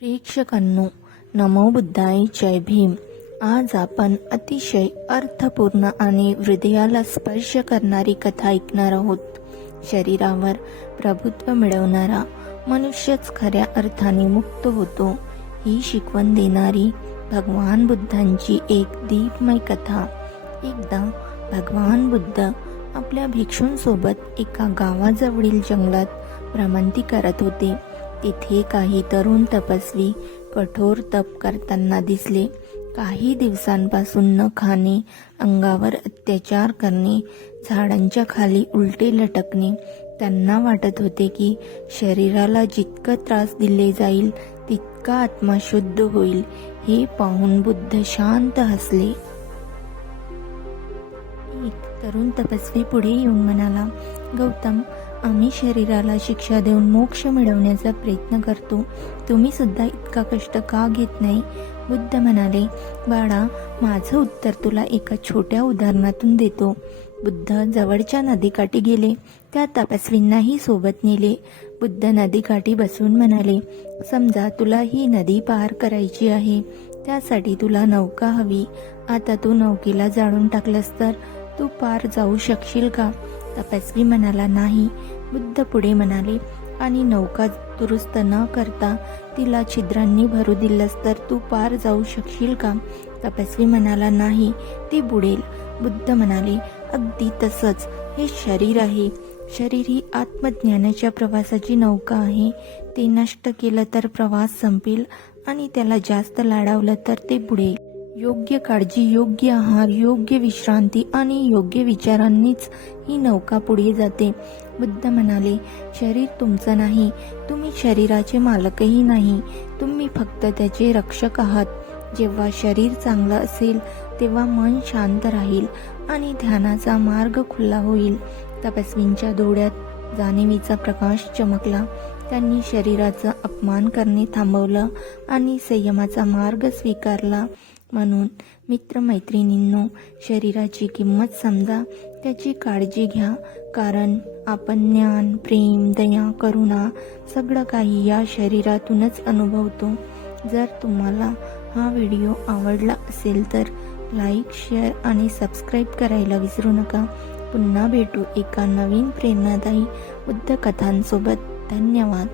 प्रेक्षकांनो नमो बुद्धाय जय भीम. आज आपण अतिशय अर्थपूर्ण आणि हृदयाला स्पर्श करणारी कथा ऐकणार आहोत. शरीरावर प्रभुत्व मिळवणारा मनुष्यच खऱ्या अर्थाने मुक्त होतो ही शिकवण देणारी भगवान बुद्धांची एक दीपमय कथा. एकदा भगवान बुद्ध आपल्या भिक्षूंसोबत एका गावाजवळील जंगलात भ्रमंती करत होते. तिथे काही तरुण तपस्वी कठोर तप करताना दिसले. काही दिवसांपासून न खाणे अंगावर अत्याचार करणे झाडांच्या खाली उलटे लटकणे. त्यांना वाटत होते की शरीराला जितका त्रास दिले जाईल तितका आत्मा शुद्ध होईल. हे पाहून बुद्ध शांत हसले. एक तरुण तपस्वी पुढे येऊन म्हणाला गौतम आम्ही शरीराला शिक्षा देऊन मोक्ष मिळवण्याचा प्रयत्न करतो. तुम्ही सुद्धा इतका कष्ट का घेत नाही? बुद्ध म्हणाले बाळा माझं उत्तर तुला एका छोट्या उदाहरणातून देतो. बुद्ध जवळच्या नदीकाठी गेले. त्या तपस्वींनाही सोबत नेले. बुद्ध नदीकाठी बसून म्हणाले समजा तुला ही नदी पार करायची आहे त्यासाठी तुला नौका हवी. आता तू नौकेला जाळून टाकलंस तर तू पार जाऊ शकशील का? तपस्वी म्हणाला नाही. बुद्ध पुढे म्हणाले आणि नौका दुरुस्त न करता तिला छिद्रांनी भरू दिलंस तर तू पार जाऊ शकशील का? तपस्वी म्हणाला नाही. ती बुडेल. बुद्ध म्हणाले अगदी तसंच. हे शरीर आहे. शरीर ही आत्मज्ञानाच्या प्रवासाची नौका आहे. ते नष्ट केलं तर प्रवास संपेल आणि त्याला जास्त लाडावलं तर ते बुडेल. योग्य काळजी योग्य आहार योग्य विश्रांती आणि योग्य विचारांनीच ही नौका पुढे जाते. बुद्ध म्हणाले शरीर तुमचं नाही. तुम्ही शरीराचे मालकही नाही. तुम्ही फक्त त्याचे रक्षक आहात. जेव्हा शरीर चांगलं असेल तेव्हा मन शांत राहील आणि ध्यानाचा मार्ग खुला होईल. तपस्वींच्या डोळ्यात जाणीवीचा प्रकाश चमकला. त्यांनी शरीराचा अपमान करणे थांबवलं आणि संयमाचा मार्ग स्वीकारला. म्हणून मित्रमैत्रिणींनो शरीराची किंमत समजा त्याची काळजी घ्या. कारण आपण ज्ञान प्रेम दया करुणा सगळं काही या शरीरातूनच अनुभवतो. जर तुम्हाला हा व्हिडिओ आवडला असेल तर लाईक शेअर आणि सबस्क्राईब करायला विसरू नका. पुन्हा भेटू एका नवीन प्रेरणादायी बुद्ध कथांसोबत धन्यवाद.